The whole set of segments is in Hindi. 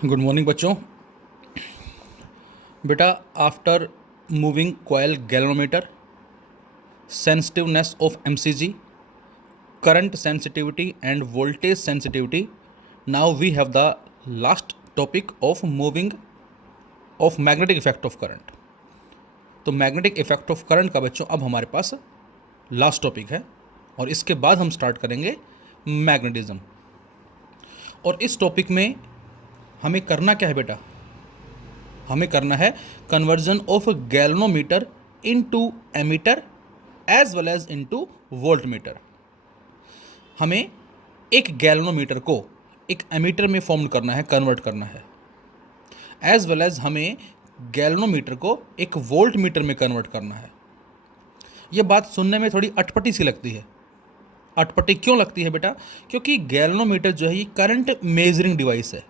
गुड मॉर्निंग बच्चों। बेटा, after moving coil galvanometer, sensitiveness of MCG, current sensitivity and voltage sensitivity, now we have the last topic of moving of magnetic effect of current। तो मैग्नेटिक इफेक्ट ऑफ करंट का बच्चों अब हमारे पास लास्ट टॉपिक है और इसके बाद हम स्टार्ट करेंगे मैग्नेटिज्म। और इस टॉपिक में हमें करना क्या है बेटा? हमें करना है conversion of galvanometer into ammeter as well as into voltmeter. हमें एक गैल्वेनोमीटर को एक एमीटर में फॉर्म करना है, कन्वर्ट करना है, एज वेल एज हमें गैल्वेनोमीटर को एक वोल्ट मीटर में कन्वर्ट करना है। यह बात सुनने में थोड़ी अटपटी सी लगती है। अटपटी क्यों लगती है बेटा? क्योंकि गैल्वेनोमीटर जो है ये करंट मेजरिंग डिवाइस है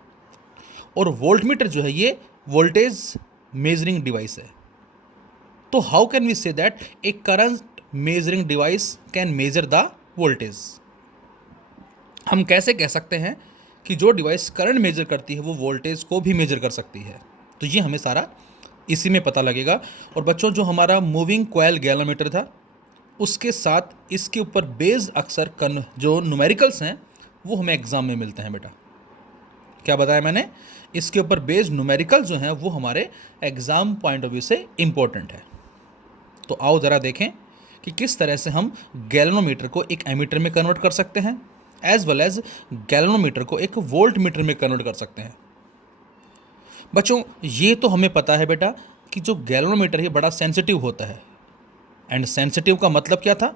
और वोल्ट मीटर जो है ये वोल्टेज मेजरिंग डिवाइस है। तो how can we say that a current measuring device can measure the voltage? हम कैसे कह सकते हैं कि जो डिवाइस करंट मेजर करती है वो वोल्टेज को भी मेजर कर सकती है? तो ये हमें सारा इसी में पता लगेगा। और बच्चों, जो हमारा मूविंग कॉयल गैल्वेनोमीटर था उसके साथ इसके ऊपर बेस्ड अक्सर जो न्यूमेरिकल्स हैं वो हमें एग्जाम में मिलते हैं बेटा। क्या बताया मैंने? इसके ऊपर बेस्ड न्यूमेरिकल जो हैं वो हमारे एग्जाम पॉइंट ऑफ व्यू से इम्पोर्टेंट है। तो आओ ज़रा देखें कि किस तरह से हम गैल्वेनोमीटर को एक एमीटर में कन्वर्ट कर सकते हैं एज वेल एज गैल्वेनोमीटर को एक वोल्ट मीटर में कन्वर्ट कर सकते हैं। बच्चों, ये तो हमें पता है बेटा कि जो गैल्वेनोमीटर है बड़ा सेंसिटिव होता है। एंड सेंसिटिव का मतलब क्या था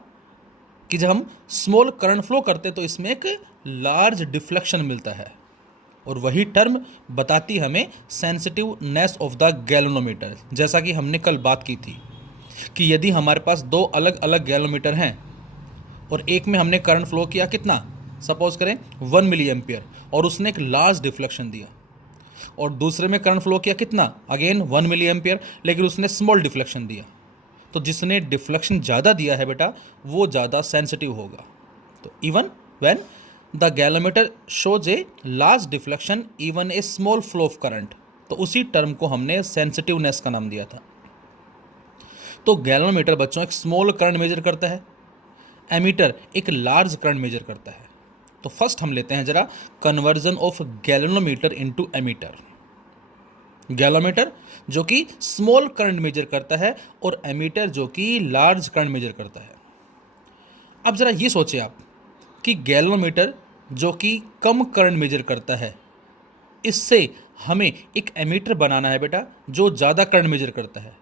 कि जब हम स्मॉल करंट फ्लो करते तो इसमें एक लार्ज डिफ्लेक्शन मिलता है और वही टर्म बताती हमें सेंसिटिवनेस ऑफ द गैल्वेनोमीटर। जैसा कि हमने कल बात की थी कि यदि हमारे पास दो अलग अलग गैल्वेनोमीटर हैं और एक में हमने करंट फ्लो किया कितना, सपोज करें 1 मिली एम्पियर, और उसने एक लार्ज डिफ्लेक्शन दिया, और दूसरे में करंट फ्लो किया कितना, अगेन 1 मिली एम्पियर, लेकिन उसने स्मॉल डिफ्लेक्शन दिया, तो जिसने डिफ्लेक्शन ज़्यादा दिया है बेटा वो ज़्यादा सेंसिटिव होगा। तो even when the galvanometer shows a large deflection even a small flow of current, तो उसी टर्म को हमने सेंसिटिवनेस का नाम दिया था। तो गैल्वेनोमीटर बच्चों एक स्मॉल करंट मेजर करता है, एमीटर एक लार्ज करंट मेजर करता है। तो फर्स्ट हम लेते हैं जरा conversion of galvanometer into ammeter. Galvanometer जो कि स्मॉल करंट मेजर करता है और एमीटर जो कि लार्ज करंट मेजर करता है। अब जरा ये सोचिए आप कि गैल्वेनोमीटर जो कि कम करंट मेजर करता है, इससे हमें एक एमीटर बनाना है बेटा जो ज़्यादा करंट मेजर करता है।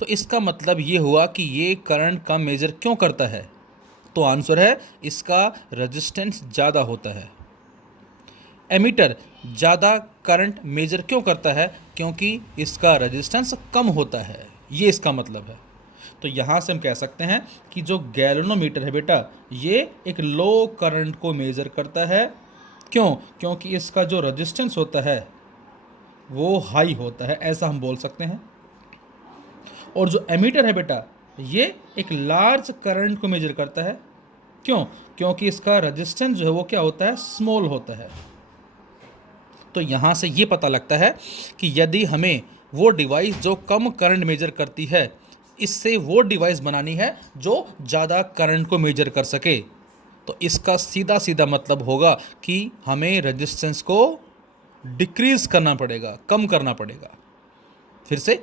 तो इसका मतलब ये हुआ कि ये करंट कम मेजर क्यों करता है? तो आंसर है इसका रेजिस्टेंस ज़्यादा होता है। एमीटर ज़्यादा करंट मेजर क्यों करता है? क्योंकि इसका रेजिस्टेंस कम होता है, ये इसका मतलब है। तो यहाँ से हम कह सकते हैं कि जो गैल्वेनोमीटर है बेटा ये एक लो करंट को मेजर करता है। क्यों? क्योंकि इसका जो रेजिस्टेंस होता है वो हाई होता है, ऐसा हम बोल सकते हैं। और जो एमीटर है बेटा ये एक लार्ज करंट को मेजर करता है। क्यों? क्योंकि इसका रेजिस्टेंस जो है वो क्या होता है, स्मॉल होता है। तो यहाँ से ये पता लगता है कि यदि हमें वो डिवाइस जो कम करंट मेजर करती है, इससे वो डिवाइस बनानी है जो ज़्यादा करंट को मेजर कर सके, तो इसका सीधा सीधा मतलब होगा कि हमें रेजिस्टेंस को डिक्रीज़ करना पड़ेगा, कम करना पड़ेगा। फिर से,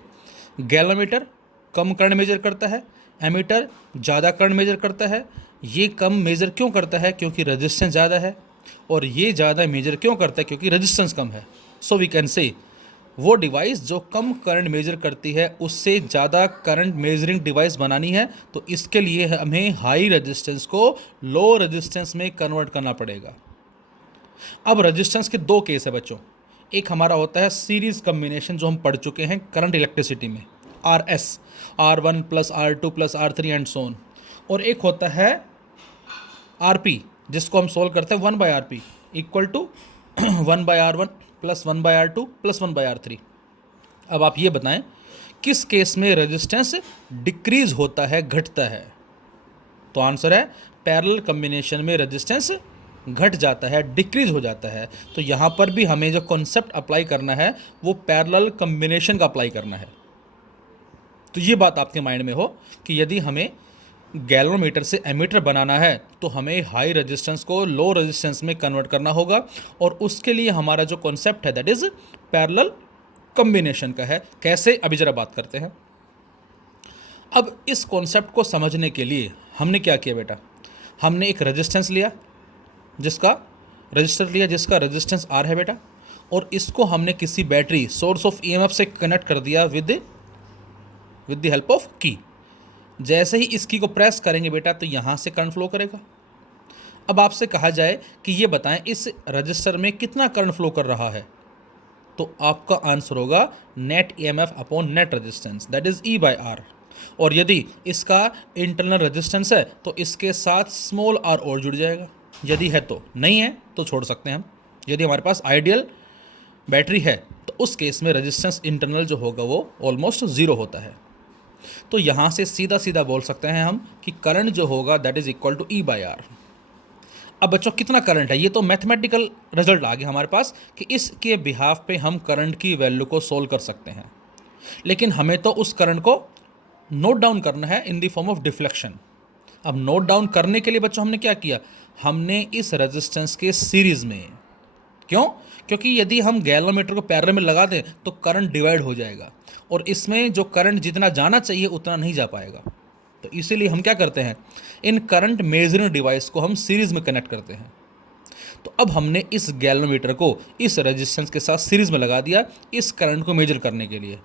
गैल्वेनोमीटर कम करंट मेजर करता है, एमीटर ज़्यादा करंट मेजर करता है। ये कम मेजर क्यों करता है? क्योंकि रेजिस्टेंस ज़्यादा है, और ये ज़्यादा मेजर क्यों करता है? क्योंकि रेजिस्टेंस कम है। सो वी कैन से वो डिवाइस जो कम करंट मेजर करती है उससे ज़्यादा करंट मेजरिंग डिवाइस बनानी है, तो इसके लिए हमें हाई रेजिस्टेंस को लो रेजिस्टेंस में कन्वर्ट करना पड़ेगा। अब रेजिस्टेंस के दो केस है बच्चों। एक हमारा होता है सीरीज कम्बिनेशन जो हम पढ़ चुके हैं करंट इलेक्ट्रिसिटी में, RS, R1 plus R2 plus R3 and so on. और एक होता है RP जिसको हम सोल्व करते हैं 1/RP equal to 1/R1 plus 1/R2 plus 1/R3। अब आप ये बताएं किस केस में रेजिस्टेंस डिक्रीज होता है, घटता है? तो आंसर है पैरेलल कम्बिनेशन में रेजिस्टेंस घट जाता है, डिक्रीज हो जाता है, तो यहाँ पर भी हमें जो कॉन्सेप्ट अप्लाई करना है वो पैरेलल कम्बिनेशन का अप्लाई करना है। तो ये बात आपके माइंड में हो कि यदि हमें गैल्वेनोमीटर से एमीटर बनाना है तो हमें हाई रेजिस्टेंस को लो रेजिस्टेंस में कन्वर्ट करना होगा, और उसके लिए हमारा जो कॉन्सेप्ट है दैट इज़ पैरेलल कम्बिनेशन का है। कैसे, अभी ज़रा बात करते हैं। अब इस कॉन्सेप्ट को समझने के लिए हमने क्या किया बेटा, हमने एक रेजिस्टेंस लिया जिसका रेजिस्टेंस आर है बेटा, और इसको हमने किसी बैटरी सोर्स ऑफ ईएमएफ से कनेक्ट कर दिया विद द हेल्प ऑफ की। जैसे ही इस की को प्रेस करेंगे बेटा तो यहाँ से करंट फ्लो करेगा। अब आपसे कहा जाए कि ये बताएं इस रजिस्टर में कितना करंट फ्लो कर रहा है, तो आपका आंसर होगा net EMF upon net resistance that is E by R. और यदि इसका इंटरनल रेजिस्टेंस है तो इसके साथ स्मॉल आर और जुड़ जाएगा, यदि है तो, नहीं है तो छोड़ सकते हैं हम। यदि हमारे पास आइडियल बैटरी है तो उस केस में रेजिस्टेंस इंटरनल जो होगा वो ऑलमोस्ट ज़ीरो होता है। तो यहाँ से सीधा सीधा बोल सकते हैं हम कि करंट जो होगा that is equal to E by R. अब बच्चों कितना करंट है, ये तो मैथमेटिकल रिजल्ट आ गया हमारे पास कि इसके बिहाफ पे हम करंट की वैल्यू को सोल्व कर सकते हैं, लेकिन हमें तो उस करंट को नोट डाउन करना है in the form of deflection. अब नोट डाउन करने के लिए बच्चों हमने क्या किया, हमने इस रेजिस्टेंस के सीरीज में, क्यों, क्योंकि यदि हम गैल्वेनोमीटर को पैरेलल में लगा दें तो करंट डिवाइड हो जाएगा और इसमें जो करंट जितना जाना चाहिए उतना नहीं जा पाएगा। तो इसीलिए हम क्या करते हैं, इन करंट मेजरिंग डिवाइस को हम सीरीज में कनेक्ट करते हैं। तो अब हमने इस गैल्वेनोमीटर को इस रेजिस्टेंस के साथ सीरीज में लगा दिया इस करंट को मेजर करने के लिए,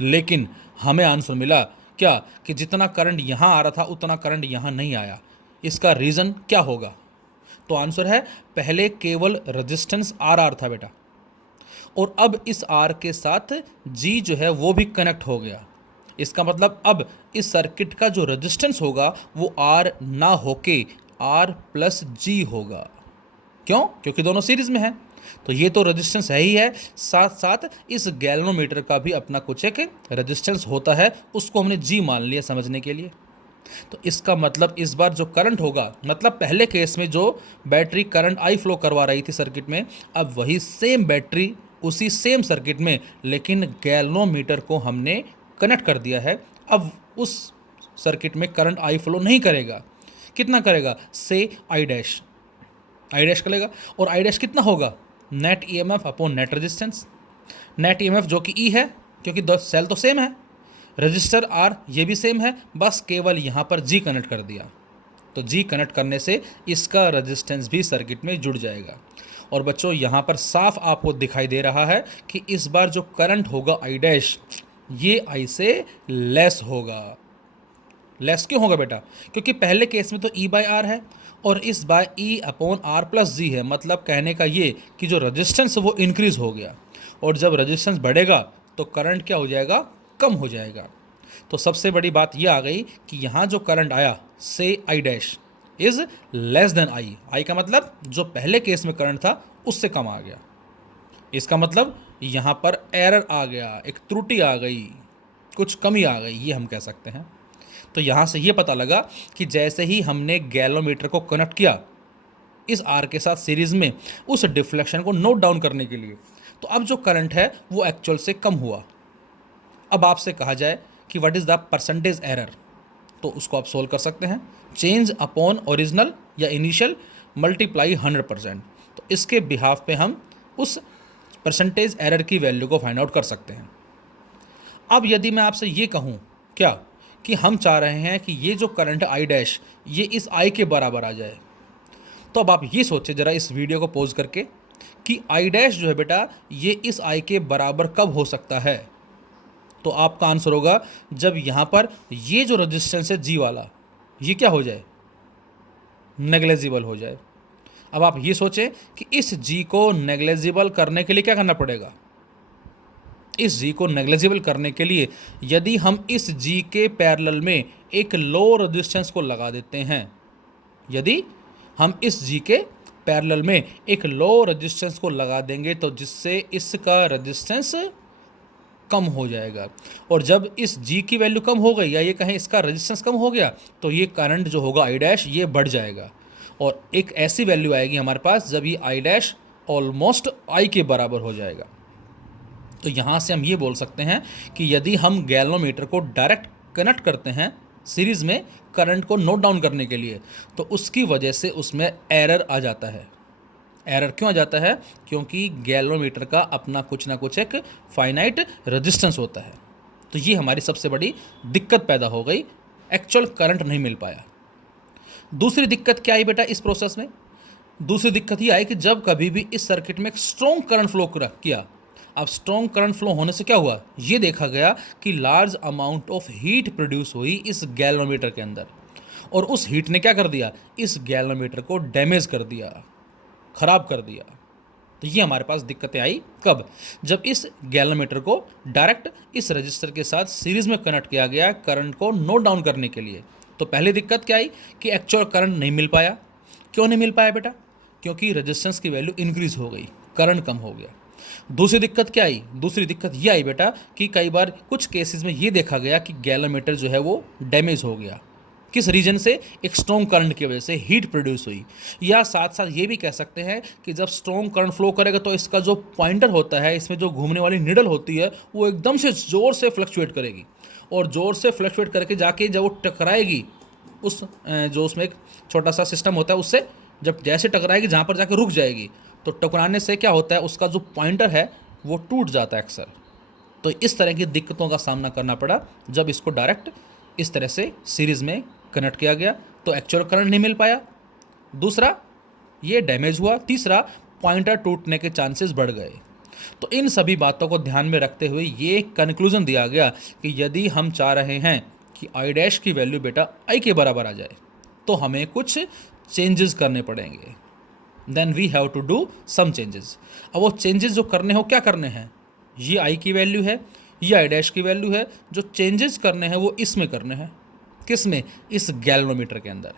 लेकिन हमें आंसर मिला क्या कि जितना करंट यहाँ आ रहा था उतना करंट यहाँ नहीं आया। इसका रीज़न क्या होगा, तो आंसर है पहले केवल रेजिस्टेंस आर था बेटा, और अब इस आर के साथ जी जो है वो भी कनेक्ट हो गया। इसका मतलब अब इस सर्किट का जो रेजिस्टेंस होगा वो आर ना होके आर प्लस जी होगा। क्यों, क्योंकि दोनों सीरीज में है। तो ये तो रेजिस्टेंस है ही है, साथ साथ इस गैल्वेनोमीटर का भी अपना कुछ एक रेजिस्टेंस होता है, उसको हमने जी मान लिया समझने के लिए। तो इसका मतलब इस बार जो करंट होगा, मतलब पहले केस में जो बैटरी करंट आई फ्लो करवा रही थी सर्किट में, अब वही सेम बैटरी उसी सेम सर्किट में, लेकिन गैल्वेनोमीटर को हमने कनेक्ट कर दिया है। अब उस सर्किट में करंट आई फ्लो नहीं करेगा। कितना करेगा, से आई डैश करेगा, और आई डैश कितना होगा, net EMF upon net resistance. Net EMF जो कि ई है क्योंकि दो सेल तो सेम है, रजिस्टर आर ये भी सेम है, बस केवल यहाँ पर जी कनेक्ट कर दिया। तो जी कनेक्ट करने से इसका रेजिस्टेंस भी सर्किट में जुड़ जाएगा। और बच्चों यहाँ पर साफ आपको दिखाई दे रहा है कि इस बार जो करंट होगा आई डैश, ये आई से लेस होगा। लेस क्यों होगा बेटा, क्योंकि पहले केस में तो ई बाय आर है और इस by E upon R plus G है। मतलब कहने का ये कि जो रेजिस्टेंस वो इंक्रीज़ हो गया, और जब रेजिस्टेंस बढ़ेगा तो करंट क्या हो जाएगा, कम हो जाएगा। तो सबसे बड़ी बात ये आ गई कि यहाँ जो करंट आया से I dash is less than I का मतलब जो पहले केस में करंट था उससे कम आ गया। इसका मतलब यहाँ पर एरर आ गया, एक त्रुटि आ गई, कुछ कमी आ गई, ये हम कह सकते हैं। तो यहाँ से ये पता लगा कि जैसे ही हमने गैल्वेनोमीटर को कनेक्ट किया इस आर के साथ सीरीज़ में उस डिफ्लेक्शन को नोट डाउन करने के लिए, तो अब जो करंट है वो एक्चुअल से कम हुआ। अब आपसे कहा जाए कि what is the percentage error, तो उसको आप सोल्व कर सकते हैं, चेंज अपॉन ओरिजिनल या इनिशियल मल्टीप्लाई 100%। तो इसके बिहाफ पे हम उस परसेंटेज एरर की वैल्यू को फाइंड आउट कर सकते हैं। अब यदि मैं आपसे ये कहूँ क्या कि हम चाह रहे हैं कि ये जो करंट आई डैश ये इस आई के बराबर आ जाए, तो अब आप ये सोचें ज़रा इस वीडियो को पॉज करके कि आई डैश जो है बेटा ये इस आई के बराबर कब हो सकता है। तो आपका आंसर होगा जब यहाँ पर ये जो रेजिस्टेंस है जी वाला ये क्या हो जाए, नेग्लेजिबल हो जाए। अब आप ये सोचें कि इस जी को नेग्लेजिबल करने के लिए क्या करना पड़ेगा, इस जी को नेग्लेजिबल करने के लिए यदि हम इस जी के पैरेलल में एक लो रेजिस्टेंस को लगा देते हैं, यदि हम इस जी के पैरेलल में एक लो रेजिस्टेंस को लगा देंगे तो जिससे इसका रेजिस्टेंस कम हो जाएगा, और जब इस जी की वैल्यू कम हो गई या ये कहें इसका रेजिस्टेंस कम हो गया तो ये करंट जो होगा आई डैश ये बढ़ जाएगा, और एक ऐसी वैल्यू आएगी हमारे पास जब ये आई डैश ऑलमोस्ट आई के बराबर हो जाएगा। तो यहाँ से हम ये बोल सकते हैं कि यदि हम गैल्वेनोमीटर को डायरेक्ट कनेक्ट करते हैं सीरीज़ में करंट को नोट डाउन करने के लिए, तो उसकी वजह से उसमें एरर आ जाता है। एरर क्यों आ जाता है? क्योंकि गैल्वेनोमीटर का अपना कुछ ना कुछ एक फाइनाइट रेजिस्टेंस होता है। तो ये हमारी सबसे बड़ी दिक्कत पैदा हो गई, एक्चुअल करंट नहीं मिल पाया। दूसरी दिक्कत क्या आई बेटा इस प्रोसेस में? दूसरी दिक्कत ये आई कि जब कभी भी इस सर्किट में एक स्ट्रॉन्ग करंट फ्लो किया, अब स्ट्रॉन्ग करंट फ्लो होने से क्या हुआ, ये देखा गया कि large amount of heat produce हुई इस गैल्वेनोमीटर के अंदर, और उस हीट ने क्या कर दिया, इस गैल्वेनोमीटर को डैमेज कर दिया, खराब कर दिया। तो ये हमारे पास दिक्कतें आई कब? जब इस गैल्वेनोमीटर को डायरेक्ट इस रजिस्टर के साथ सीरीज में कनेक्ट किया गया करंट को नोट डाउन करने के लिए। तो पहली दिक्कत क्या आई कि एक्चुअल करंट नहीं मिल पाया। क्यों नहीं मिल पाया बेटा? क्योंकि रेजिस्टेंस की वैल्यू इंक्रीज हो गई, करंट कम हो गया। दूसरी दिक्कत क्या आई? दूसरी दिक्कत ये आई बेटा कि कई बार कुछ केसेस में ये देखा गया कि गैल्वेनोमीटर जो है वो डैमेज हो गया। किस रीजन से? एक स्ट्रॉन्ग करंट की वजह से हीट प्रोड्यूस हुई। या साथ साथ ये भी कह सकते हैं कि जब स्ट्रॉन्ग करंट फ्लो करेगा तो इसका जो पॉइंटर होता है, इसमें जो घूमने वाली निडल होती है, वो एकदम से ज़ोर से फ्लक्चुएट करेगी, और ज़ोर से फ्लक्चुएट करके जाके जब वो टकराएगी उस जो उसमें एक छोटा सा सिस्टम होता है उससे, जब जैसे टकराएगी जहाँ पर जाके रुक जाएगी, तो टकराने से क्या होता है, उसका जो पॉइंटर है वो टूट जाता है अक्सर। तो इस तरह की दिक्कतों का सामना करना पड़ा जब इसको डायरेक्ट इस तरह से सीरीज़ में कनेक्ट किया गया, तो एक्चुअल करंट नहीं मिल पाया। दूसरा, ये डैमेज हुआ। तीसरा, पॉइंटर टूटने के चांसेस बढ़ गए। तो इन सभी बातों को ध्यान में रखते हुए ये कंक्लूजन दिया गया कि यदि हम चाह रहे हैं कि आई डैश की वैल्यू बेटा आई के बराबर आ जाए, तो हमें कुछ चेंजेस करने पड़ेंगे। Then we have to do some changes. अब वो चेंजेस जो करने हो, क्या करने हैं? ये आई की वैल्यू है, ये आई डैश की वैल्यू है। जो चेंजेस करने हैं वो इसमें करने हैं। किस में? इस गैल्वेनोमीटर के अंदर।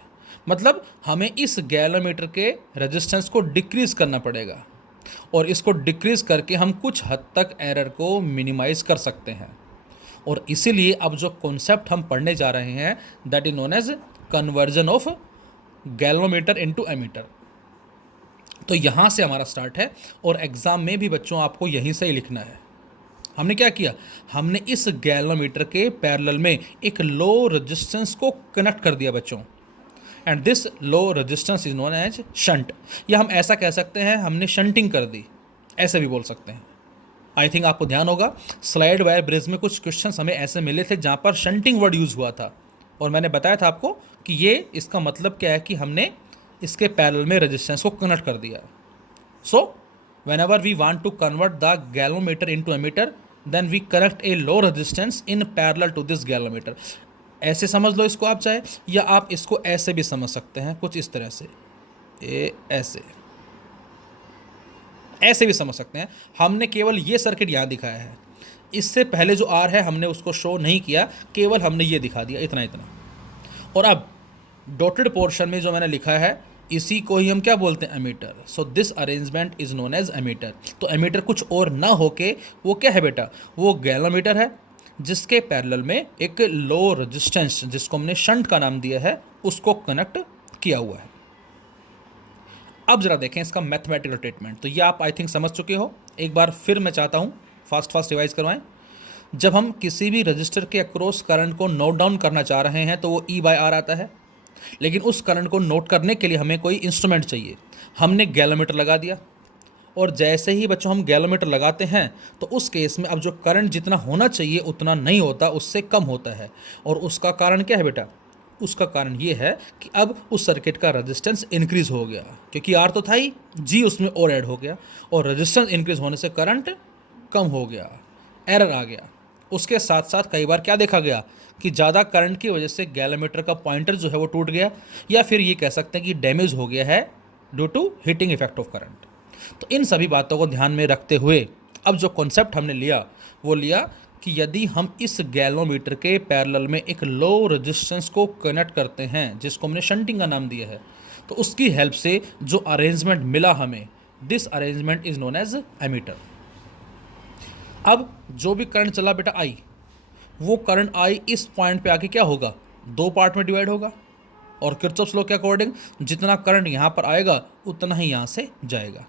मतलब हमें इस गैल्वेनोमीटर के रेजिस्टेंस को डिक्रीज़ करना पड़ेगा, और इसको डिक्रीज़ करके हम कुछ हद तक एरर को मिनिमाइज़ कर सकते हैं। और इसीलिए अब जो कॉन्सेप्ट हम पढ़ने जा रहे हैं, that is known as conversion of galvanometer into ammeter. तो यहाँ से हमारा स्टार्ट है, और एग्ज़ाम में भी बच्चों आपको यहीं से ही लिखना है। हमने क्या किया? हमने इस गैल्वेनोमीटर के पैरेलल में एक लो रेजिस्टेंस को कनेक्ट कर दिया बच्चों, and this low resistance is known as shunt. या हम ऐसा कह सकते हैं, हमने शंटिंग कर दी, ऐसे भी बोल सकते हैं। आई थिंक आपको ध्यान होगा, स्लाइड वायर ब्रिज में कुछ क्वेश्चंस हमें ऐसे मिले थे जहाँ पर शंटिंग वर्ड यूज़ हुआ था, और मैंने बताया था आपको कि ये इसका मतलब क्या है कि हमने इसके पैरेलल में रेजिस्टेंस को कनेक्ट कर दिया। सो whenever we want to convert the galvanometer into ammeter, then we connect a low resistance in parallel to this galvanometer। ऐसे समझ लो इसको आप चाहे, या आप इसको ऐसे भी समझ सकते हैं, कुछ इस तरह से, ऐसे भी समझ सकते हैं। हमने केवल ये सर्किट यहाँ दिखाया है, इससे पहले जो आर है हमने उसको शो नहीं किया, केवल हमने ये दिखा दिया, इतना इतना। और अब डॉटेड पोर्शन में जो मैंने लिखा है, इसी को ही हम क्या बोलते हैं? Ammeter. So this arrangement is known as ammeter. तो एमीटर कुछ और ना होके वो क्या है बेटा? वो गैल्वेनोमीटर है जिसके पैरेलल में एक लो रेजिस्टेंस, जिसको हमने शंट का नाम दिया है, उसको कनेक्ट किया हुआ है। अब जरा देखें इसका मैथमेटिकल ट्रीटमेंट। तो ये आप आई थिंक समझ चुके हो। एक बार फिर मैं चाहता हूँ फास्ट रिवाइज करवाएं। जब हम किसी भी रजिस्टर के अक्रॉस करंट को नोट डाउन करना चाह रहे हैं तो वो E/R आता है, लेकिन उस करंट को नोट करने के लिए हमें कोई इंस्ट्रूमेंट चाहिए। हमने गैल्वेनोमीटर लगा दिया, और जैसे ही बच्चों हम गैल्वेनोमीटर लगाते हैं तो उस केस में अब जो करंट जितना होना चाहिए उतना नहीं होता, उससे कम होता है। और उसका कारण क्या है बेटा? उसका कारण ये है कि अब उस सर्किट का रेजिस्टेंस इंक्रीज़ हो गया, क्योंकि आर तो था ही, जी उसमें और ऐड हो गया, और रेजिस्टेंस इंक्रीज़ होने से करंट कम हो गया, एरर आ गया। उसके साथ साथ कई बार क्या देखा गया कि ज़्यादा करंट की वजह से गैल्वेनोमीटर का पॉइंटर जो है वो टूट गया, या फिर ये कह सकते हैं कि डैमेज हो गया है due to heating effect of current. तो इन सभी बातों को ध्यान में रखते हुए अब जो कॉन्सेप्ट हमने लिया वो लिया कि यदि हम इस गैल्वेनोमीटर के पैरेलल में एक लो रेजिस्टेंस को कनेक्ट करते हैं, जिसको हमने शंटिंग का नाम दिया है, तो उसकी हेल्प से जो अरेंजमेंट मिला हमें, this arrangement is known as ammeter. अब जो भी करंट चला बेटा आई, वो करंट आई इस पॉइंट पे आके क्या होगा? दो पार्ट में डिवाइड होगा। और किरचॉफ्स लॉ के अकॉर्डिंग जितना करंट यहाँ पर आएगा उतना ही यहाँ से जाएगा।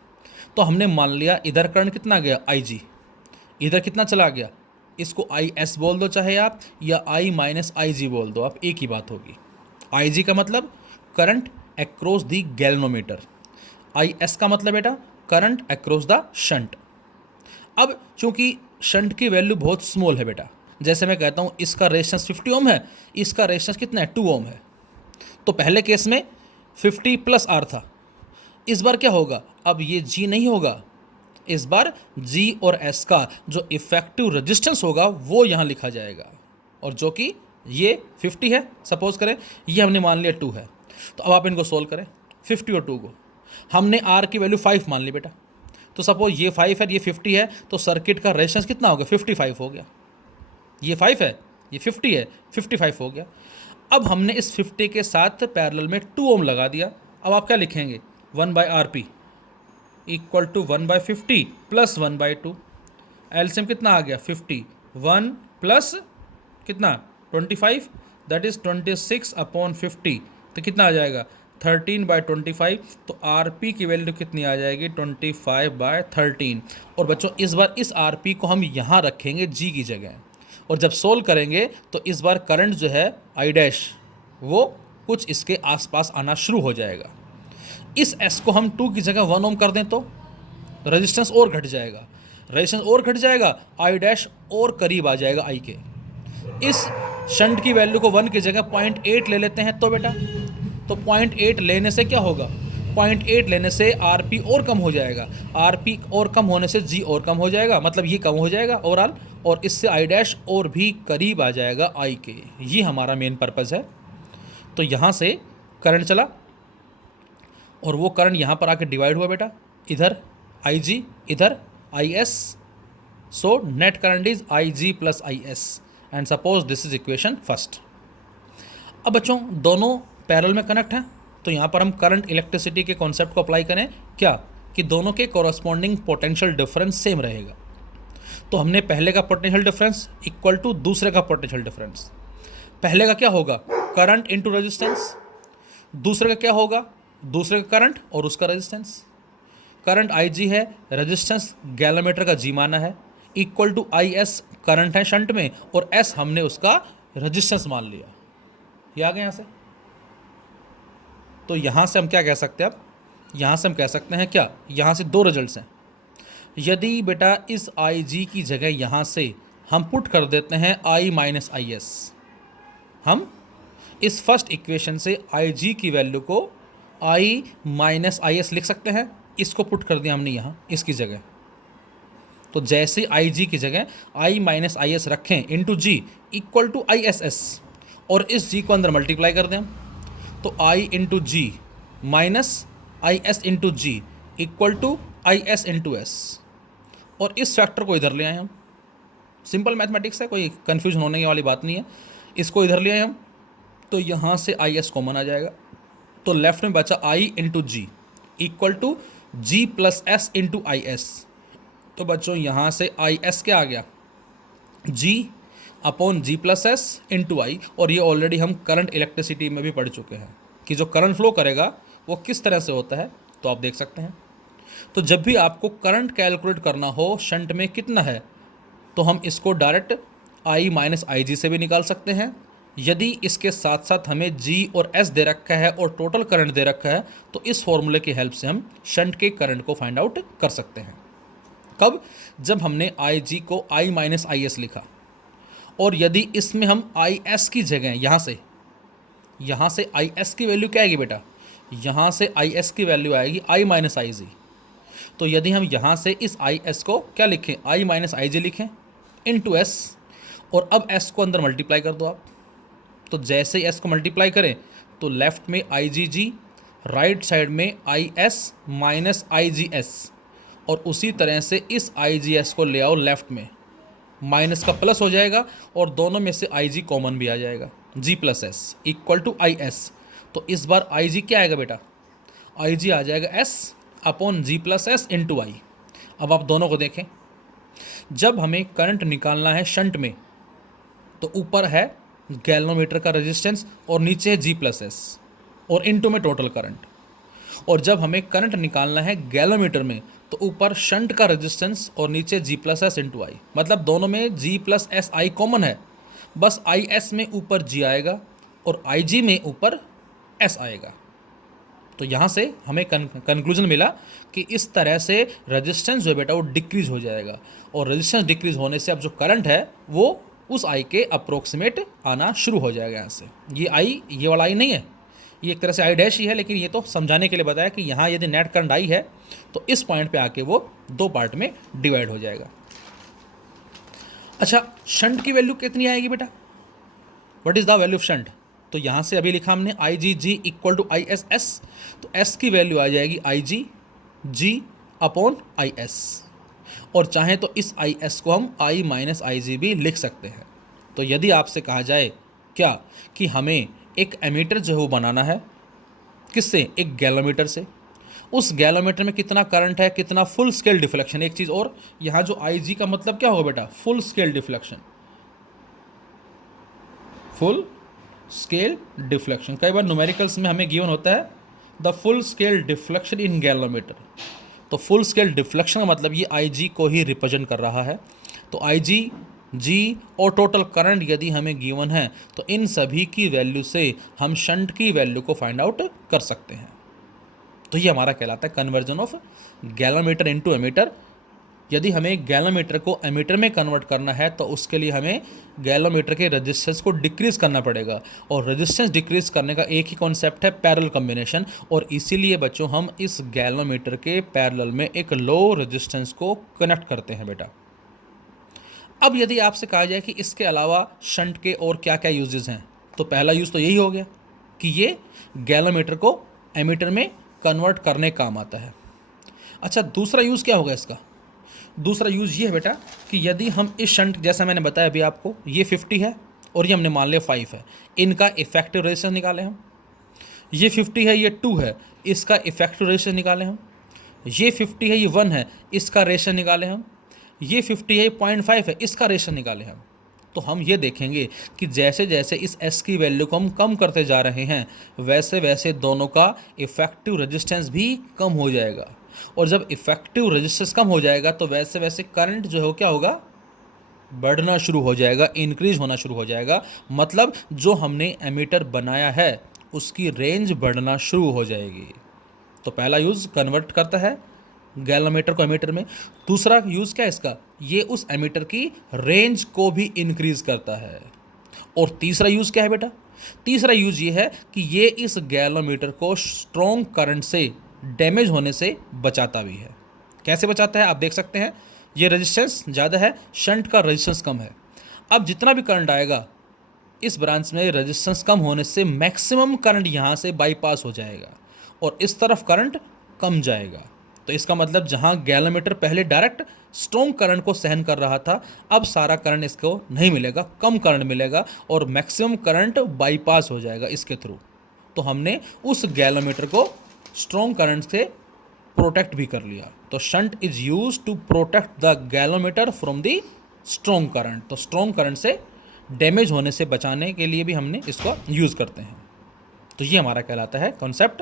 तो हमने मान लिया इधर करंट कितना गया आई जी, इधर कितना चला गया, इसको आई एस बोल दो चाहे आप, या आई माइनस आई जी बोल दो आप, एक ही बात होगी। आई जी का मतलब current across the galvanometer, I S का मतलब बेटा करंट अक्रॉस द शंट। अब चूंकि शंट की वैल्यू बहुत स्मॉल है बेटा, जैसे मैं कहता हूँ इसका रेजिस्टेंस 50 ओम है, इसका रेजिस्टेंस कितना है 2 ओम है, तो पहले केस में 50 प्लस आर था, इस बार क्या होगा, अब ये जी नहीं होगा, इस बार जी और एस का जो इफेक्टिव रेजिस्टेंस होगा वो यहाँ लिखा जाएगा, और जो कि ये 50 है सपोज करें, ये हमने मान लिया 2 है। तो अब आप इनको सोल्व करें 50 और 2 को, हमने आर की वैल्यू 5 मान ली बेटा, तो सपोज ये 5 है ये 50 है, तो सर्किट का रेजिस्टेंस कितना हो गया 55 हो गया, ये 5 है ये 50 है 55 हो गया। अब हमने इस 50 के साथ पैरेलल में 2 ओम लगा दिया, अब आप क्या लिखेंगे 1/RP equal to 1/50 plus 1/2, LCM कितना आ गया 50, 1 प्लस कितना 25, दैट इज 26/50, तो कितना आ जाएगा 13/25, तो आरपी की वैल्यू कितनी आ जाएगी 25/13। और बच्चों इस बार इस आरपी को हम यहाँ रखेंगे जी की जगह, और जब सोल्व करेंगे तो इस बार करंट जो है आई डैश वो कुछ इसके आसपास आना शुरू हो जाएगा। इस एस को हम 2 की जगह 1 ओम कर दें तो रेजिस्टेंस और घट जाएगा, रेजिस्टेंस और घट जाएगा, आई डैश और करीब आ जाएगा आई के। इस शंट की वैल्यू को 1 की जगह 0.8 ले लेते हैं तो बेटा, तो 0.8 लेने से क्या होगा, 0.8 लेने से आरपी और कम हो जाएगा, आरपी और कम होने से जी और कम हो जाएगा, मतलब ये कम हो जाएगा ओवरऑल, और इससे आई डैश और भी करीब आ जाएगा आई के। ये हमारा मेन पर्पज़ है। तो यहाँ से करंट चला और वो करंट यहाँ पर आके डिवाइड हुआ बेटा, इधर आई जी इधर I S, so net current is I G plus I S, and suppose this is equation first. अब बच्चों दोनों पैरेलल में कनेक्ट हैं, तो यहाँ पर हम करंट इलेक्ट्रिसिटी के कॉन्सेप्ट को अप्लाई करें क्या, कि दोनों के कॉरस्पॉन्डिंग पोटेंशियल डिफरेंस सेम रहेगा। तो हमने पहले का पोटेंशियल डिफरेंस इक्वल टू दूसरे का पोटेंशियल डिफरेंस, पहले का क्या होगा करंट इनटू रेजिस्टेंस, दूसरे का क्या होगा दूसरे का करंट और उसका रेजिस्टेंस। करंट आई जी है, रेजिस्टेंस गैलोमीटर का जी माना है, equal to I S current है शंट में, और एस हमने उसका रेजिस्टेंस मान लिया। ये आ गया यहाँ से, तो यहाँ से हम क्या कह सकते हैं, अब यहाँ से हम कह सकते हैं क्या, यहाँ से 2 रिजल्ट्स हैं। यदि बेटा इस आई जी की जगह यहाँ से हम पुट कर देते हैं आई माइनस आई एस, हम इस फर्स्ट इक्वेशन से आई जी की वैल्यू को आई माइनस आई एस लिख सकते हैं, इसको पुट कर दिया हमने यहाँ इसकी जगह। तो जैसे आई जी की जगह आई माइनस आई एस रखें into G equal to I S S, और इस जी को अंदर मल्टीप्लाई कर दें हम, तो I into G minus I S into G equal to I S into S, और इस फैक्टर को इधर ले आए हम। सिंपल मैथमेटिक्स है, कोई कन्फ्यूजन होने वाली बात नहीं है। इसको इधर ले आए हम, तो यहाँ से आई एस कॉमन आ जाएगा, तो लेफ्ट में बचा I into G equal to G plus S into I S. तो बच्चों यहाँ से आई एस क्या आ गया G upon G plus S into I, और ये ऑलरेडी हम करंट इलेक्ट्रिसिटी में भी पढ़ चुके हैं कि जो करंट फ्लो करेगा वो किस तरह से होता है, तो आप देख सकते हैं। तो जब भी आपको करंट कैलकुलेट करना हो शंट में कितना है, तो हम इसको डायरेक्ट आई माइनस आई जी से भी निकाल सकते हैं। यदि इसके साथ साथ हमें जी और एस दे रखा है और टोटल करंट दे रखा है, तो इस फॉर्मूले की हेल्प से हम शंट के करंट को फाइंड आउट कर सकते हैं। कब, जब हमने आई जी को आई माइनस आई एस लिखा, और यदि इसमें हम आई एस की जगह यहाँ से आई एस की वैल्यू क्या आएगी बेटा, यहाँ से आई एस की वैल्यू आएगी आई माइनस आई जी। तो यदि हम यहाँ से इस आई एस को क्या लिखें आई माइनस आई जी लिखें इंटू एस, और अब एस को अंदर मल्टीप्लाई कर दो आप। तो जैसे ही एस को मल्टीप्लाई करें तो लेफ्ट में आई जी जी, राइट साइड में I S minus I G S, और उसी तरह से इस आई जी एस को ले आओ लेफ्ट में, माइनस का प्लस हो जाएगा और दोनों में से आई जी कॉमन भी आ जाएगा, G plus S equal to I S. तो इस बार आई जी क्या आएगा बेटा, आई जी आ जाएगा S upon G plus S into आई। अब आप दोनों को देखें, जब हमें करंट निकालना है शंट में, तो ऊपर है गैल्वेनोमीटर का रेजिस्टेंस और नीचे है जी प्लस एस। और इनटू में टोटल करंट। और जब हमें करंट निकालना है गैलोमीटर में तो ऊपर शंट का रेजिस्टेंस और नीचे जी प्लस एस इंटू आई, मतलब दोनों में जी प्लस एस आई कॉमन है, बस आई एस में ऊपर जी आएगा और आई जी में ऊपर एस आएगा। तो यहाँ से हमें कंक्लूजन मिला कि इस तरह से रेजिस्टेंस जो है बेटा वो डिक्रीज हो जाएगा, और रेजिस्टेंस डिक्रीज होने से अब जो करंट है वो उस आई के अप्रोक्सीमेट आना शुरू हो जाएगा। यहाँ से ये आई, ये वाला आई नहीं है, ये एक तरह से आई डैश ही है, लेकिन ये तो समझाने के लिए बताया कि यहाँ यदि नेट करंट आई है तो इस पॉइंट पे आके वो दो पार्ट में डिवाइड हो जाएगा। अच्छा, शंट की वैल्यू कितनी आएगी बेटा? What is the value of shunt? तो यहाँ से अभी लिखा हमने I G G equal to I S S, तो एस की वैल्यू आ जाएगी I G G upon I S, और चाहें तो इस आई एस को हम आई माइनस आई जी भी लिख सकते हैं। तो यदि आपसे कहा जाए क्या कि हमें एक एमीटर जो है वो बनाना है, किससे? एक गैलोमीटर से। उस गैलोमीटर में कितना करंट है, कितना फुल स्केल डिफ्लेक्शन। एक चीज़ और, यहाँ जो आई जी का मतलब क्या होगा बेटा? Full scale deflection, full scale deflection. कई बार न्यूमेरिकल्स में हमें गिवन होता है the full scale deflection in galvanometer, तो फुल स्केल डिफ्लेक्शन का मतलब ये आई जी को ही रिप्रेजेंट कर रहा है। तो आई जी जी और टोटल करंट यदि हमें गिवन है तो इन सभी की वैल्यू से हम शंट की वैल्यू को फाइंड आउट कर सकते हैं। तो ये हमारा कहलाता है conversion of galvanometer into ammeter. यदि हमें गैलोमीटर को एमीटर में कन्वर्ट करना है तो उसके लिए हमें गैलोमीटर के रेजिस्टेंस को डिक्रीज़ करना पड़ेगा, और रेजिस्टेंस डिक्रीज करने का एक ही कॉन्सेप्ट है, पैरेलल कॉम्बिनेशन। और इसीलिए बच्चों हम इस गैलोमीटर के पैरेलल में एक लो रेजिस्टेंस को कनेक्ट करते हैं बेटा। अब यदि आपसे कहा जाए कि इसके अलावा शंट के और क्या क्या यूजेस हैं, तो पहला यूज़ तो यही हो गया कि ये गैलोमीटर को एमीटर में कन्वर्ट करने काम आता है। अच्छा, दूसरा यूज़ क्या होगा इसका? दूसरा यूज़ ये है बेटा कि यदि हम इस शंट, जैसा मैंने बताया अभी आपको, ये 50 है और ये हमने मान लिया 5 है, इनका इफेक्टिव रेजिस्टेंस निकालें हम। ये 50 है, ये 2 है, इसका इफेक्टिव रेजिस्टेंस निकालें हम। ये 50 है, ये 1 है, इसका रेजिस्टेंस निकालें हम। ये 50 है, ये 0.5 है, इसका रेजिस्टेंस निकालें हम। तो हम ये देखेंगे कि जैसे जैसे इस S की वैल्यू को हम कम करते जा रहे हैं वैसे वैसे दोनों का इफेक्टिव रेजिस्टेंस भी कम हो जाएगा, और जब इफेक्टिव रेजिस्टेंस कम हो जाएगा तो वैसे वैसे करंट जो है क्या होगा? बढ़ना शुरू हो जाएगा, इंक्रीज होना शुरू हो जाएगा। मतलब जो हमने एमीटर बनाया है उसकी रेंज बढ़ना शुरू हो जाएगी। तो पहला यूज़ कन्वर्ट करता है गैलोमीटर को एमीटर में। दूसरा यूज़ क्या है इसका? ये उस एमीटर की रेंज को भी इंक्रीज करता है। और तीसरा यूज़ क्या है बेटा? तीसरा यूज़ ये है कि ये इस गैलोमीटर को स्ट्रॉन्ग करंट से डैमेज होने से बचाता भी है। कैसे बचाता है आप देख सकते हैं, ये रेजिस्टेंस ज़्यादा है, शंट का रेजिस्टेंस कम है। अब जितना भी करंट आएगा इस ब्रांच में रेजिस्टेंस कम होने से मैक्सिमम करंट यहाँ से बाईपास हो जाएगा और इस तरफ करंट कम जाएगा। तो इसका मतलब जहाँ गैलोमीटर पहले डायरेक्ट स्ट्रॉन्ग करंट को सहन कर रहा था, अब सारा करंट इसको नहीं मिलेगा, कम करंट मिलेगा और मैक्सिमम करंट बाईपास हो जाएगा इसके थ्रू। तो हमने उस गैलोमीटर को स्ट्रॉन्ग करंट से प्रोटेक्ट भी कर लिया। तो shunt is use to protect the galvanometer from the strong current. तो स्ट्रॉन्ग करंट से डैमेज होने से बचाने के लिए भी हमने इसको यूज़ करते हैं। तो ये हमारा कहलाता है कॉन्सेप्ट।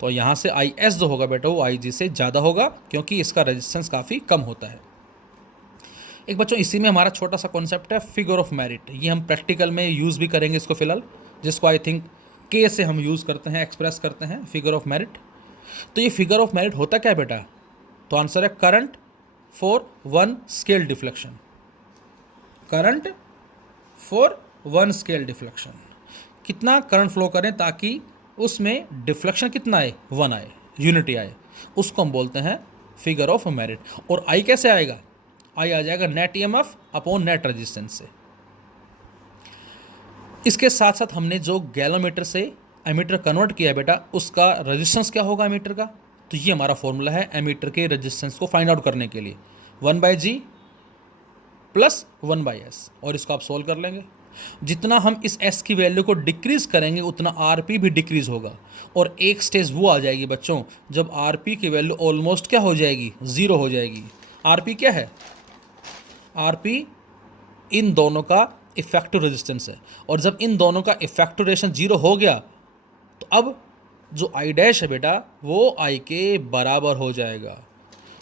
तो यहाँ से आई एस जो होगा बेटा वो आई जी से ज़्यादा होगा क्योंकि इसका रेजिस्टेंस काफ़ी कम होता है। एक बच्चों इसी में हमारा छोटा सा कॉन्सेप्ट है फिगर ऑफ मेरिट। ये हम प्रैक्टिकल में यूज़ भी करेंगे इसको फिलहाल, जिसको आई थिंक के से हम यूज़ करते हैं, एक्सप्रेस करते हैं फिगर ऑफ मेरिट। तो ये फिगर ऑफ मेरिट होता क्या है बेटा? तो आंसर है current for one scale deflection. Current for one scale deflection, कितना करंट फ्लो करें ताकि उसमें डिफ्लेक्शन कितना आए? 1 आए, यूनिटी आए, उसको हम बोलते हैं फिगर ऑफ मेरिट। और आई कैसे आएगा? आई आ जाएगा net EMF upon net resistance से। इसके साथ साथ हमने जो गैलोमीटर से एमीटर कन्वर्ट किया बेटा उसका रेजिस्टेंस क्या होगा एमीटर का? तो ये हमारा फॉर्मूला है एमीटर के रेजिस्टेंस को फाइंड आउट करने के लिए, 1/G प्लस 1/S, और इसको आप सोल्व कर लेंगे। जितना हम इस S की वैल्यू को डिक्रीज करेंगे उतना RP भी डिक्रीज होगा, और एक स्टेज वो आ जाएगी बच्चों जब RP की वैल्यू ऑलमोस्ट क्या हो जाएगी? 0 हो जाएगी। RP क्या है? RP इन दोनों का इफेक्टिव रेजिस्टेंस है, और जब इन दोनों का इफेक्टिव रेजिस्टेंस 0 हो गया तो अब जो आई डैश है बेटा वो आई के बराबर हो जाएगा।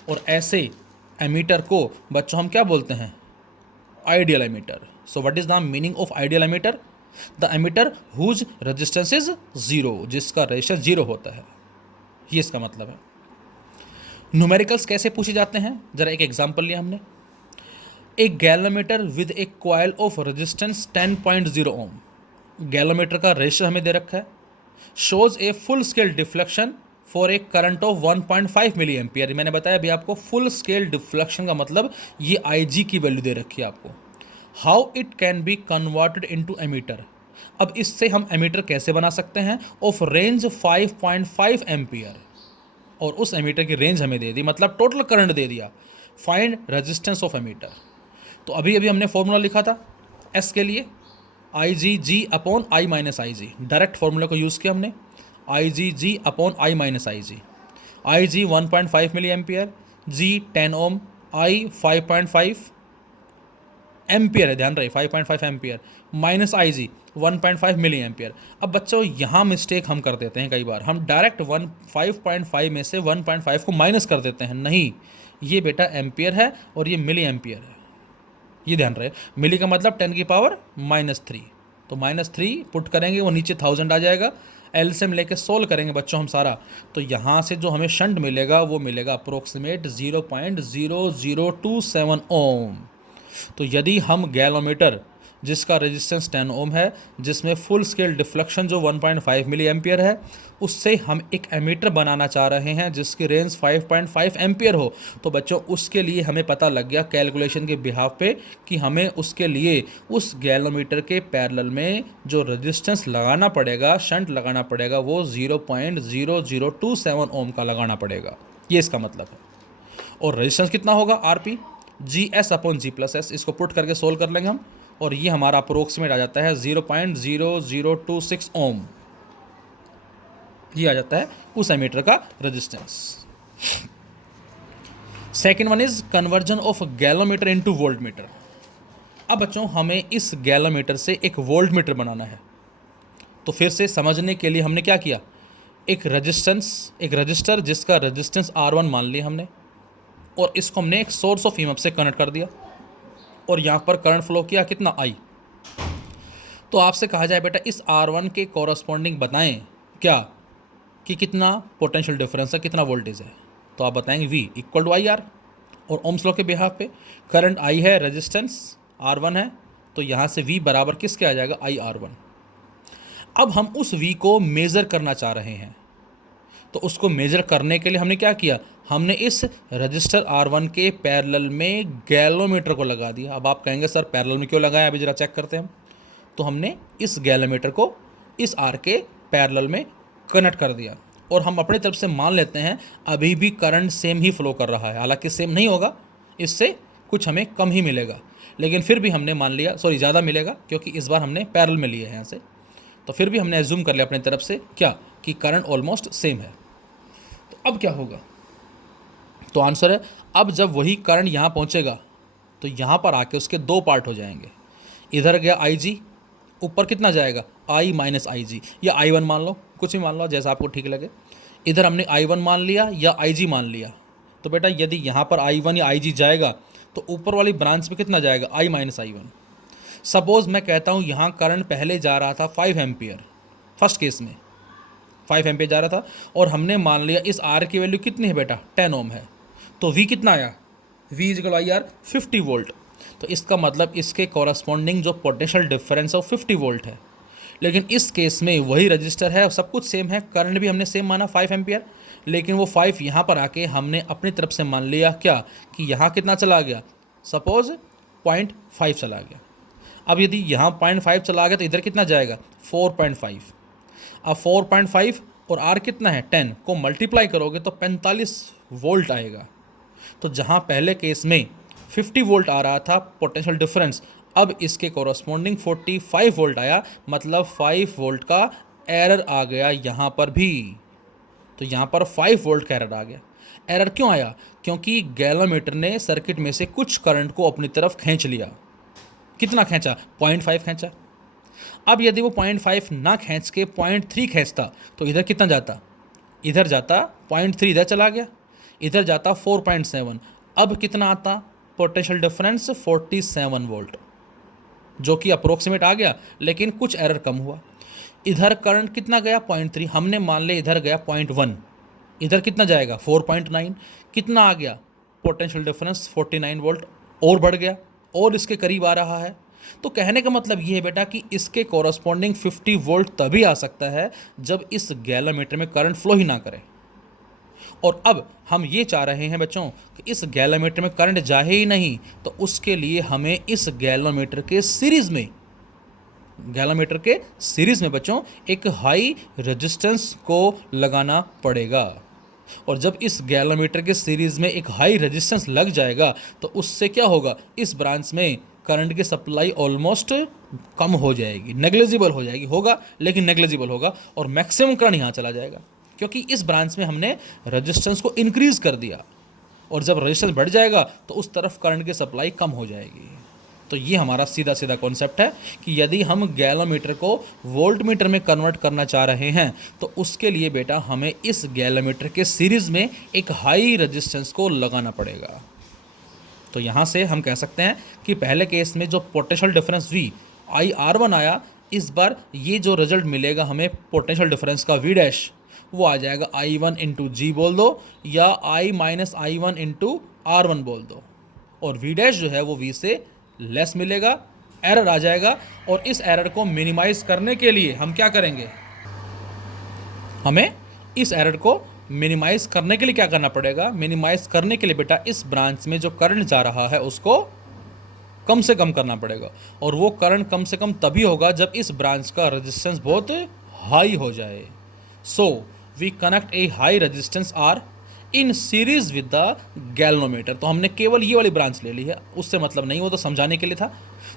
और ऐसे एमीटर को बच्चों हम क्या बोलते हैं? Ideal ammeter. So what is the meaning of ideal ammeter? The ammeter whose resistance is zero, जिसका रेजिस्टेंस जीरो होता है, ये इसका मतलब है। न्यूमेरिकल्स कैसे पूछे जाते हैं, जरा एक एग्जांपल लिया हमने। एक galvanometer with a coil of resistance 10.0 ohm, galvanometer का रेजिस्टर हमें दे रखा है, shows a full scale deflection for a current of 1.5 milli ampere. मैंने बताया अभी आपको फुल स्केल डिफ्लेक्शन का मतलब ये आई जी की वैल्यू दे रखी है आपको। How it can be converted into ammeter, अब इससे हम एमीटर कैसे बना सकते हैं? ऑफ रेंज 5.5 एम्पियर, और उस एमीटर की रेंज हमें दे दी, मतलब टोटल करंट दे दिया। Find resistance of ammeter. तो अभी अभी हमने फॉर्मूला लिखा था एस के लिए, I G G upon I minus I G, direct formula को यूज़ किया हमने, I G G upon I minus I G. I G 1.5 milli ampere, G 10 ohm, I 5.5 ampere है, ध्यान रहे 5.5 ampere, minus I G 1.5 milli ampere. अब बच्चों यहाँ मिस्टेक हम कर देते हैं कई बार, हम डायरेक्ट 5.5 में से 1.5 को माइनस कर देते हैं। नहीं, ये बेटा एम्पियर है और ये मिली एम्पियर है, ये ध्यान रहे। मिली का मतलब 10 की पावर -3, तो -3 पुट करेंगे वो नीचे 1000 आ जाएगा। एलसीएम लेके सोल्व करेंगे बच्चों हम सारा, तो यहाँ से जो हमें शंट मिलेगा वो मिलेगा अप्रोक्सीमेट 0.0027 ओम। तो यदि हम गैलोमीटर जिसका रेजिस्टेंस 10 ओम है, जिसमें फुल स्केल डिफ्लेक्शन जो 1.5 मिली एम्पियर है, उससे हम एक एमीटर बनाना चाह रहे हैं जिसकी रेंज 5.5 एम्पियर हो, तो बच्चों उसके लिए हमें पता लग गया कैलकुलेशन के बिहाफ पे कि हमें उसके लिए उस गैलोमीटर के पैरेलल में जो रेजिस्टेंस लगाना पड़ेगा, शंट लगाना पड़ेगा, वो 0.0027 ओम का लगाना पड़ेगा, ये इसका मतलब है। और रेजिस्टेंस कितना होगा? RP G S upon G plus S, इसको पुट करके सोल्व कर लेंगे हम, और ये हमारा अप्रोक्सीमेट आ जाता है 0.0026 ओम, ये आ जाता है उस एमीटर का resistance. Second one is conversion of galvanometer into volt meter. अब बच्चों हमें इस गैलोमीटर से एक वोल्ट मीटर बनाना है, तो फिर से समझने के लिए हमने क्या किया, एक रजिस्टर जिसका रेजिस्टेंस R1 मान लिया हमने, और इसको हमने एक सोर्स ऑफ ईएमएफ से कनेक्ट कर दिया, और यहाँ पर करंट फ्लो किया कितना I। तो आपसे कहा जाए बेटा इस R1 के कॉरस्पॉन्डिंग बताएं क्या कि कितना पोटेंशियल डिफरेंस है, कितना वोल्टेज है, तो आप बताएंगे V इक्वल टू IR, और ओम्स लॉ के बिहाफ पे करंट I है, रेजिस्टेंस R1 है, तो यहाँ से V बराबर किसके आ जाएगा? IR1। अब हम उस V को मेज़र करना चाह रहे हैं, तो उसको मेज़र करने के लिए हमने क्या किया, हमने इस रजिस्टर R1 के पैरेलल में गैलोमीटर को लगा दिया। अब आप कहेंगे सर पैरेलल में क्यों लगाया, अभी जरा चेक करते हैं हम। तो हमने इस गैलोमीटर को इस R के पैरेलल में कनेक्ट कर दिया, और हम अपनी तरफ से मान लेते हैं अभी भी करंट सेम ही फ्लो कर रहा है, हालांकि सेम नहीं होगा, इससे कुछ हमें कम ही मिलेगा, लेकिन फिर भी हमने मान लिया, सॉरी ज़्यादा मिलेगा क्योंकि इस बार हमने पैरेलल में लिए हैं यहाँ से, तो फिर भी हमने एज्यूम कर लिया अपनी तरफ से क्या कि करंट ऑलमोस्ट सेम है। तो अब क्या होगा, तो आंसर है अब जब वही करंट यहाँ पहुँचेगा तो यहाँ पर आके उसके दो पार्ट हो जाएंगे। इधर गया आई जी, ऊपर कितना जाएगा I माइनस आई जी, या I1 मान लो, कुछ भी मान लो जैसा आपको ठीक लगे। इधर हमने I1 मान लिया या IG मान लिया, तो बेटा यदि यहाँ पर I1 या IG जाएगा तो ऊपर वाली ब्रांच में कितना जाएगा I माइनस I1। सपोज़ मैं कहता हूँ यहाँ करंट पहले जा रहा था 5 एम्पियर, फर्स्ट केस में 5 एम्पियर जा रहा था, और हमने मान लिया इस R की वैल्यू कितनी है बेटा 10 ओम है, तो V कितना आया, V इक्वल IR 50 वोल्ट। तो इसका मतलब इसके कॉरस्पॉन्डिंग जो पोटेंशियल डिफरेंस है वो 50 वोल्ट है। लेकिन इस केस में वही रजिस्टर है, सब कुछ सेम है, करंट भी हमने सेम माना 5 एम्पियर, लेकिन वो 5 यहाँ पर आके हमने अपनी तरफ से मान लिया क्या कि यहाँ कितना चला गया, सपोज 0.5 चला गया। अब यदि यहाँ 0.5 चला गया तो इधर कितना जाएगा 4.5। अब 4.5 और R कितना है 10 को मल्टीप्लाई करोगे तो 45 वोल्ट आएगा। तो जहाँ पहले केस में 50 वोल्ट आ रहा था पोटेंशियल डिफरेंस, अब इसके कॉरस्पॉन्डिंग 45 वोल्ट आया, मतलब 5 वोल्ट का एरर आ गया यहाँ पर भी। तो यहाँ पर 5 वोल्ट का एरर आ गया। एरर क्यों आया, क्योंकि गैलोमीटर ने सर्किट में से कुछ करंट को अपनी तरफ खींच लिया। कितना खींचा 0.5 खींचा। अब यदि वो 0.5 ना खींच के 0.3 खींचता तो इधर कितना जाता, इधर जाता 0.3, इधर चला गया, इधर जाता 4.7। अब कितना आता पोटेंशियल डिफरेंस 47 वोल्ट, जो कि अप्रोक्सीमेट आ गया, लेकिन कुछ एरर कम हुआ। इधर करंट कितना गया 0.3, हमने मान लिया इधर गया 0.1, इधर कितना जाएगा 4.9, कितना आ गया पोटेंशियल डिफरेंस 49 वोल्ट, और बढ़ गया और इसके करीब आ रहा है। तो कहने का मतलब ये है बेटा कि इसके कॉरस्पॉन्डिंग 50 वोल्ट तभी आ सकता है जब इस गैलोमीटर में करंट फ्लो ही ना करे। और अब हम ये चाह रहे हैं बच्चों कि इस गैलोमीटर में करंट जाए ही नहीं, तो उसके लिए हमें इस गैलोमीटर के सीरीज़ में बच्चों एक हाई रेजिस्टेंस को लगाना पड़ेगा। और जब इस गैलोमीटर के सीरीज़ में एक हाई रेजिस्टेंस लग जाएगा तो उससे क्या होगा, इस ब्रांच में करंट की सप्लाई ऑलमोस्ट कम हो जाएगी, नेग्लिजिबल हो जाएगी, होगा लेकिन नेग्लिजिबल होगा, और मैक्सिमम करंट यहाँ चला जाएगा, क्योंकि इस ब्रांच में हमने रेजिस्टेंस को इंक्रीज़ कर दिया। और जब रेजिस्टेंस बढ़ जाएगा तो उस तरफ करंट की सप्लाई कम हो जाएगी। तो ये हमारा सीधा सीधा कॉन्सेप्ट है कि यदि हम गैलोमीटर को वोल्टमीटर में कन्वर्ट करना चाह रहे हैं तो उसके लिए बेटा हमें इस गैलोमीटर के सीरीज़ में एक हाई रेजिस्टेंस को लगाना पड़ेगा। तो यहाँ से हम कह सकते हैं कि पहले केस में जो पोटेंशियल डिफरेंस V IR1 आया, इस बार ये जो रिजल्ट मिलेगा हमें पोटेंशियल डिफरेंस का V डैश, वो आ जाएगा I1 इंटू जी बोल दो या I minus I1 into R1 बोल दो, और V डैश जो है वो V से लेस मिलेगा, एरर आ जाएगा। और इस एरर को मिनिमाइज करने के लिए हम क्या करेंगे, हमें इस एरर को मिनिमाइज करने के लिए क्या करना पड़ेगा, मिनिमाइज करने के लिए बेटा इस ब्रांच में जो करंट जा रहा है उसको कम से कम करना पड़ेगा। और वो करंट कम से कम तभी होगा जब इस ब्रांच का रेजिस्टेंस बहुत हाई हो जाए। So we connect a high resistance R in series with the galvanometer. तो हमने केवल ये वाली ब्रांच ले ली है, उससे मतलब नहीं, वो तो समझाने के लिए था।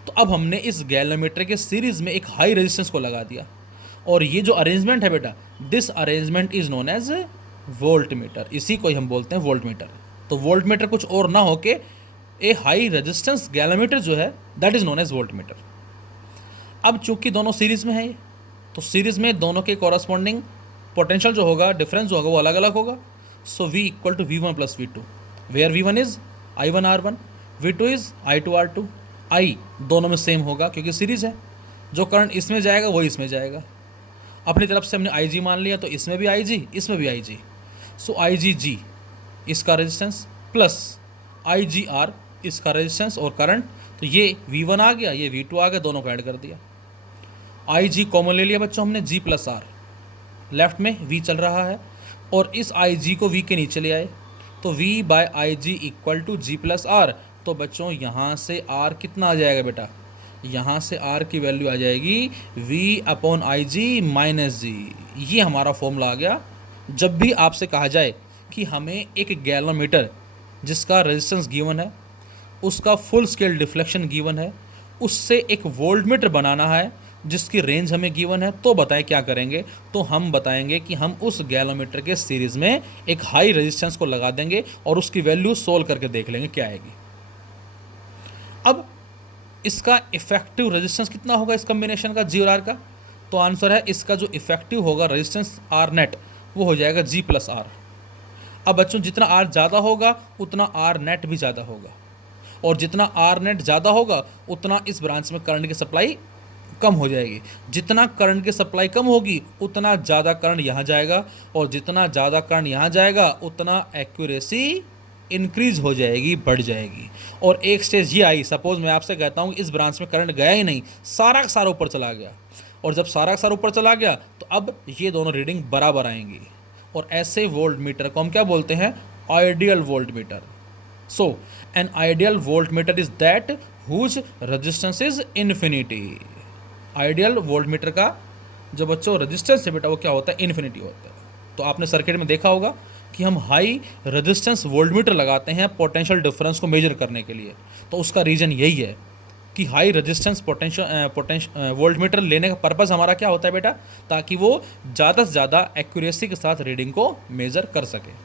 तो अब हमने इस गैल्वेनोमीटर के सीरीज में एक हाई रेजिस्टेंस को लगा दिया, और ये जो अरेंजमेंट है बेटा, this arrangement is known as voltmeter, इसी को ही हम बोलते हैं वोल्टमीटर। तो वोल्टमीटर कुछ और ना होके ए हाई रेजिस्टेंस गैल्वेनोमीटर जो है that is known as voltmeter. अब चूंकि दोनों सीरीज में है ये, तो सीरीज में दोनों के कॉरस्पॉन्डिंग पोटेंशियल जो होगा, डिफरेंस जो होगा वो अलग अलग होगा। So V equal to V1 plus V2, where V1 is I1 R1, V2 is I2 R2। I दोनों में सेम होगा क्योंकि सीरीज है, जो करंट इसमें जाएगा वही इसमें जाएगा। अपनी तरफ से हमने IG मान लिया, तो इसमें भी IG, इसमें भी IG। सो IgG इसका रेजिस्टेंस प्लस IgR इसका रेजिस्टेंस और करंट, तो ये V1 आ गया, ये V2 आ गया, दोनों को ऐड कर दिया। IG कॉमन ले लिया बच्चों हमने, G प्लस R, लेफ्ट में V चल रहा है और इस IG को V के नीचे ले आए, तो V by IG equal to G plus R। तो बच्चों यहाँ से R कितना आ जाएगा बेटा, यहाँ से R की वैल्यू आ जाएगी V upon IG minus G। ये हमारा फॉर्मूला आ गया। जब भी आपसे कहा जाए कि हमें एक गैल्वेनोमीटर जिसका रेजिस्टेंस गिवन है, उसका फुल स्केल डिफ्लेक्शन गिवन है, उससे एक वोल्टमीटर बनाना है जिसकी रेंज हमें गिवन है, तो बताएं क्या करेंगे। तो हम बताएंगे कि हम उस गैल्वेनोमीटर के सीरीज़ में एक हाई रेजिस्टेंस को लगा देंगे और उसकी वैल्यू सोल्व करके देख लेंगे क्या आएगी। अब इसका इफेक्टिव रेजिस्टेंस कितना होगा इस कॉम्बिनेशन का G और R का, तो आंसर है इसका जो इफेक्टिव होगा रेजिस्टेंस R नेट वो हो जाएगा G प्लस R। अब बच्चों जितना R ज़्यादा होगा उतना R नेट भी ज़्यादा होगा, और जितना R नेट ज़्यादा होगा उतना इस ब्रांच में करंट की सप्लाई कम हो जाएगी। जितना करंट की सप्लाई कम होगी उतना ज़्यादा करंट यहाँ जाएगा, और जितना ज़्यादा करंट यहाँ जाएगा उतना एक्यूरेसी इंक्रीज हो जाएगी, बढ़ जाएगी। और एक स्टेज ये आई, सपोज मैं आपसे कहता हूँ इस ब्रांच में करंट गया ही नहीं, सारा का सारा ऊपर चला गया, और जब सारा का सारा ऊपर चला गया तो अब ये दोनों रीडिंग बराबर आएंगी, और ऐसे वोल्टमीटर को हम क्या बोलते हैं, ideal voltmeter. So an ideal voltmeter is that whose resistance is infinity. Ideal voltmeter का जो बच्चों रेजिस्टेंस है बेटा वो क्या होता है, इन्फिनिटी होता है। तो आपने सर्किट में देखा होगा कि हम हाई रेजिस्टेंस वोल्टमीटर लगाते हैं पोटेंशियल डिफरेंस को मेजर करने के लिए, तो उसका रीज़न यही है कि हाई रेजिस्टेंस पोटेंशियल वोल्टमीटर लेने का पर्पज़ हमारा क्या होता है बेटा, ताकि वो ज़्यादा से ज़्यादा एक्यूरेसी के साथ रीडिंग को मेज़र कर सके।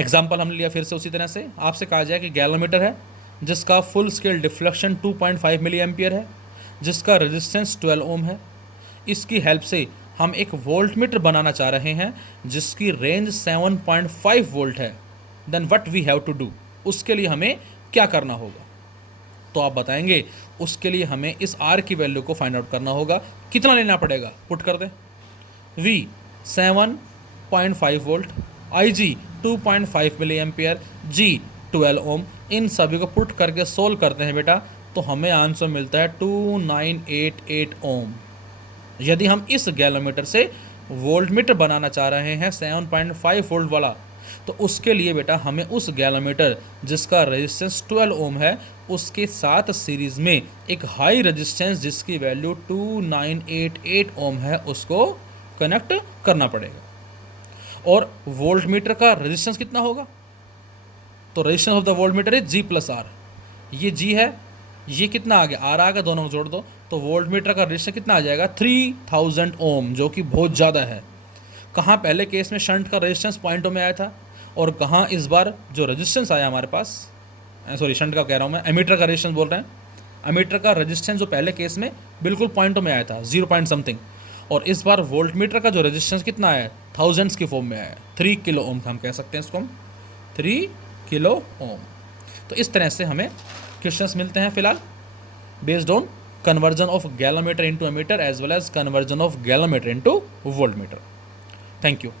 एग्जाम्पल हम लिया फिर से उसी तरह से, आपसे कहा जाए कि गैल्वेनोमीटर है जिसका full scale deflection 2.5 milli ampere है, जिसका रेजिस्टेंस 12 ओम है। इसकी हेल्प से हम एक वोल्ट मीटर बनाना चाह रहे हैं जिसकी रेंज 7.5 वोल्ट है। Then what we have to do, उसके लिए हमें क्या करना होगा? तो आप बताएंगे उसके लिए हमें इस आर की वैल्यू को फाइंड आउट करना होगा। कितना लेना पड़ेगा? पुट कर दें। V 7.5 volt, I G 2.5 milli ampere, G 12 ohm. इन सभी को पुट करके सोल्व करते हैं बेटा, तो हमें आंसर मिलता है 2988 ओम। यदि हम इस गैलोमीटर से वोल्ट मीटर बनाना चाह रहे हैं 7.5 वोल्ट वाला, तो उसके लिए बेटा हमें उस गैलोमीटर जिसका रेजिस्टेंस 12 ओम है उसके साथ सीरीज़ में एक हाई रेजिस्टेंस जिसकी वैल्यू 2988 ओम है उसको कनेक्ट करना पड़ेगा। और वोल्ट मीटर का रेजिस्टेंस कितना होगा? तो resistance of the voltmeter is G plus R. ये जी है, ये कितना आ गया? आर आ गया, दोनों को जोड़ दो तो वोल्ट मीटर का रेजिस्टेंस कितना आ जाएगा? 3000 ओम, जो कि बहुत ज़्यादा है। कहाँ पहले केस में शंट का रेजिस्टेंस पॉइंटों में आया था, और कहाँ इस बार जो रेजिस्टेंस आया हमारे पास, सॉरी शंट का कह रहा हूँ मैं, एमीटर का रेजिस्टेंस बोल रहे हैं। एमीटर का रेजिस्टेंस जो पहले केस में बिल्कुल पॉइंटों में आया था, 0 पॉइंट समथिंग, और इस बार वोल्ट मीटर का जो रेजिस्टेंस कितना आया है? थाउजेंड्स की फॉर्म में आया है। 3 किलो ओम का हम कह सकते हैं इसको, हम 3 किलो ओम। तो इस तरह से हमें क्वेश्चंस मिलते हैं फिलहाल based on conversion of galvanometer into ammeter as well as conversion of galvanometer into voltmeter. Thank you.